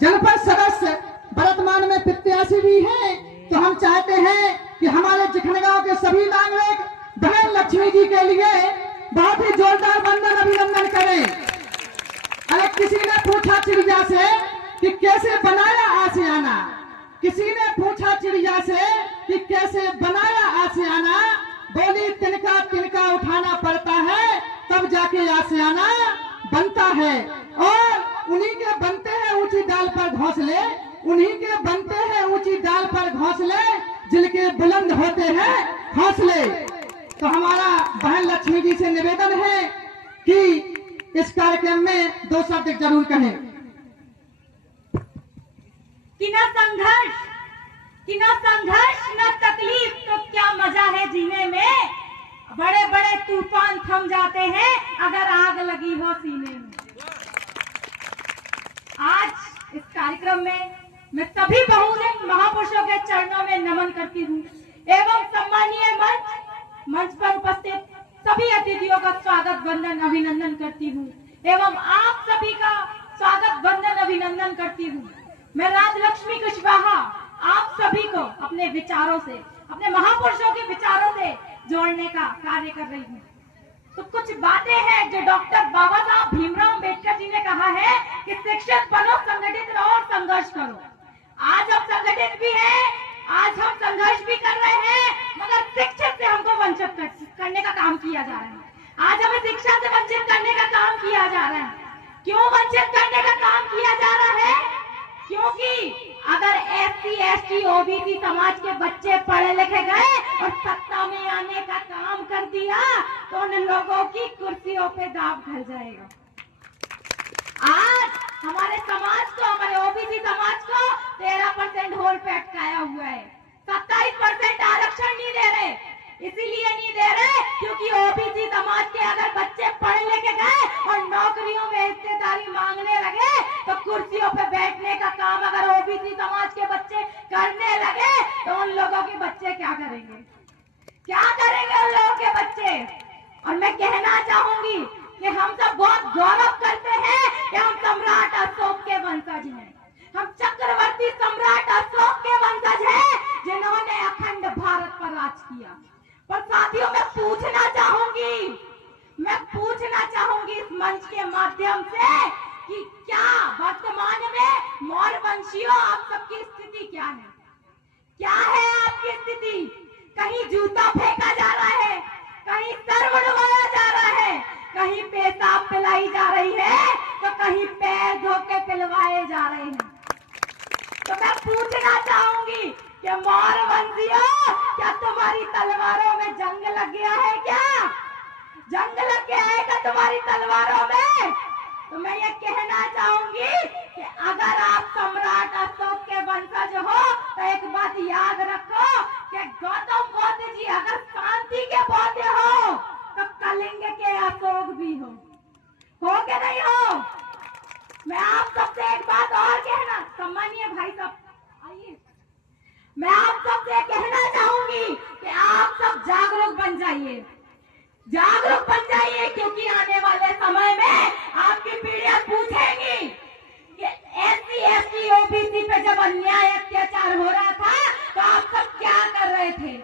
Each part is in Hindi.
जनपद सदस्य वर्तमान में प्रत्याशी भी हैं, तो हम चाहते हैं कि हमारे जखनगांव के सभी नागरिक बहन लक्ष्मी जी के लिए बहुत ही जोरदार वंदन अभिनंदन करें। अरे किसी ने पूछा चिड़िया से कि कैसे बनाया आशियाना, किसी ने पूछा चिड़िया से कि कैसे बनाया आशियाना, बोली तिनका तिनका उठाना पड़ता है तब जाके आशियाना बनता है। और उन्हीं के बनते हैं ऊंची डाल पर घोंसले, उन्हीं के बनते हैं ऊंची डाल पर घोंसले, जिनके बुलंद होते हैं हौसले। तो हमारा बहन लक्ष्मी जी से निवेदन है कि इस कार्यक्रम में 2 शब्द जरूर कहें। कि न संघर्ष न तकलीफ तो क्या मजा है जीने में, बड़े बड़े तूफान थम जाते हैं अगर आग लगी हो सीने में। आज इस कार्यक्रम में मैं सभी बहुजन महापुरुषों के चरणों में नमन करती हूँ एवं सम्मानीय मंच पर उपस्थित सभी अतिथियों का स्वागत वंदन अभिनंदन करती हूँ एवं आप सभी का स्वागत वंदन अभिनंदन करती हूँ। मैं राजलक्ष्मी कुशवाहा आप सभी को अपने विचारों से, अपने महापुरुषों के विचारों से जोड़ने का कार्य कर रही हूँ। तो कुछ बातें हैं जो डॉक्टर बाबा साहब भीमराव अम्बेडकर जी ने कहा है कि शिक्षित बनो, संगठित रहो और संघर्ष करो। आज हम संगठित भी हैं, आज हम संघर्ष भी कर रहे हैं, मगर शिक्षित से हमको वंचित करने का काम किया जा रहा है। आज हमें शिक्षा से वंचित करने का काम किया जा रहा है। क्यों वंचित करने का काम किया जा रहा है? क्योंकि अगर SC, ST, OBC समाज के बच्चे पढ़े लिखे गए और सत्ता में आने का काम कर दिया तो उन लोगों की कुर्सियों पे दाव घर जाएगा। आज हमारे समाज को, हमारे OBC समाज को 13% होल पे अटकाया हुआ है। 27% आरक्षण नहीं दे रहे, इसीलिए नहीं दे रहे क्योंकि OBC समाज के अगर बच्चे पढ़ लिखे गए और नौकरियों में हिस्सेदारी मांगने लगे तो कुर्सियों पे बैठने का काम अगर OBC समाज के बच्चे करने लगे तो उन लोगों के बच्चे क्या करेंगे? क्या करेंगे उन लोगों के बच्चे? और मैं कहना चाहूंगी कि हम सब बहुत गौरव करते हैं कि हम सम्राट अशोक के वंशज हैं, हम चक्रवर्ती सम्राट अशोक के वंशज हैं जिन्होंने अखंड भारत पर राज किया। पर साथियों मैं पूछना चाहूंगी इस मंच के माध्यम से कि क्या वर्तमान में मौर्य वंशियों आप सबकी स्थिति क्या है? क्या है आपकी स्थिति? कहीं जूता फेंका जा रहा है, कहीं सर मुड़वाया जा रहा है, कहीं पेशाब पिलाई जा रही है तो कहीं पैर धो के पिलवाए जा रहे हैं। तो मैं पूछना चाहूंगी कि मौर्य वंशियों, क्या तुम्हारी तलवारों में जंग लग गया है? क्या जंग लग गया है क्या तुम्हारी तलवारों में? तो मैं ये कहना चाहूंगी कि अगर आप सम्राट अशोक के वंशज हो तो एक बात याद रखो कि गौतम बुद्ध जी अगर शांति के पौधे हो तो कलिंग के अशोक भी हो कि नहीं हो? मैं आप सबसे एक बात और कहना, सम्मानीय भाई साहब आइए, मैं आप सबसे कहना चाहूंगी कि आप सब जागरूक बन जाइए, जागरूक बन जाइए, क्योंकि आने वाले समय में आपकी पीढ़ियां पूछेंगी कि SC, ST, OBC पे जब अन्याय अत्याचार हो रहा था तो आप सब क्या कर रहे थे?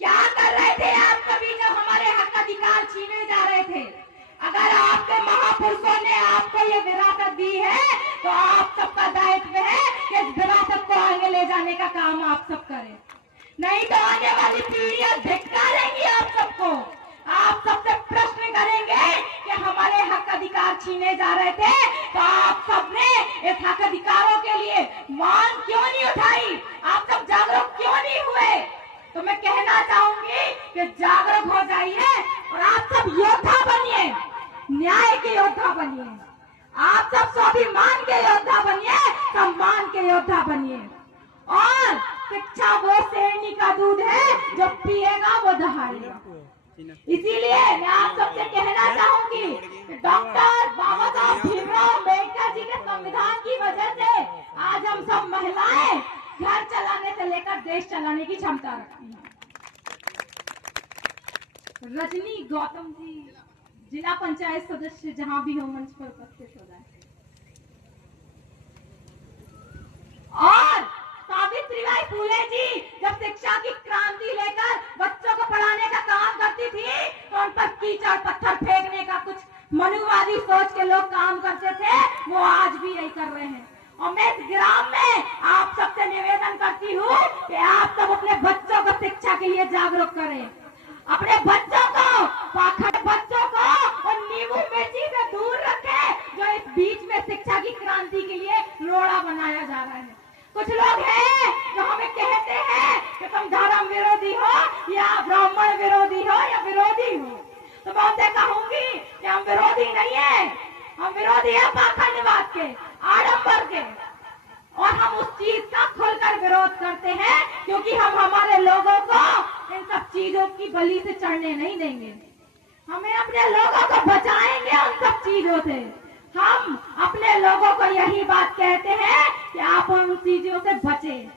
क्या कर रहे थे आप सभी जब हमारे हक अधिकार छीने जा रहे थे? अगर आपके महापुरुषों ने आपको ये विरासत दी है तो आप सबका दायित्व है कि इस विरासत को आगे ले जाने का काम आप सब करें, नहीं तो आने वाली पीढ़ियां धिक्कारेंगी आप सबको। आप सबसे प्रश्न करेंगे कि हमारे हक अधिकार छीने जा रहे थे तो आप सबने इस हक अधिकारों के लिए मांग क्यों नहीं उठाई? आप सब जागरूक क्यों नहीं हुए? तो मैं कहना चाहूंगी कि जागरूक हो जाइए और आप सब योद्धा बनिए, न्याय के योद्धा बनिए, आप सब स्वाभिमान के योद्धा बनिए, सम्मान के योद्धा बनिए। और शिक्षा वो शेरनी का दूध है जो पिएगा वो दहाड़ेगा। इसीलिए मैं आप सबसे कहना चाहूंगी कि डॉक्टर बाबा साहब भीमराव अम्बेडकर जी के संविधान की वजह से आज हम सब महिलाएं घर चलाने से लेकर देश चलाने की क्षमता रखती हैं। रजनी गौतम जी, जिला पंचायत सदस्य, जहां भी हो मंच पर उपस्थित हो जाए। भी नहीं कर रहे हैं। और मैं इस ग्राम में आप सबसे निवेदन करती हूँ कि आप सब अपने बच्चों को शिक्षा के लिए जागरूक करें, अपने बच्चों को, पाखंड बच्चों को और नींबू मिर्ची से दूर रखें, जो इस बीच में शिक्षा की क्रांति के लिए रोड़ा बनाया जा रहा है। कुछ लोग हैं जो हमें कहते हैं कि तुम धर्म विरोधी हो या ब्राह्मण विरोधी हो या विरोधी हो, तो मैं उनसे कहूंगी कि हम विरोधी नहीं है, हम विरोधी है पाखंडवाद के, आडंबर के, और हम उस चीज का खुलकर विरोध करते हैं, क्योंकि हम हमारे लोगों को इन सब चीजों की बलि से चढ़ने नहीं देंगे। हमें अपने लोगों को बचाएंगे उन सब चीजों से। हम अपने लोगों को यही बात कहते हैं कि आप उन चीजों से बचें।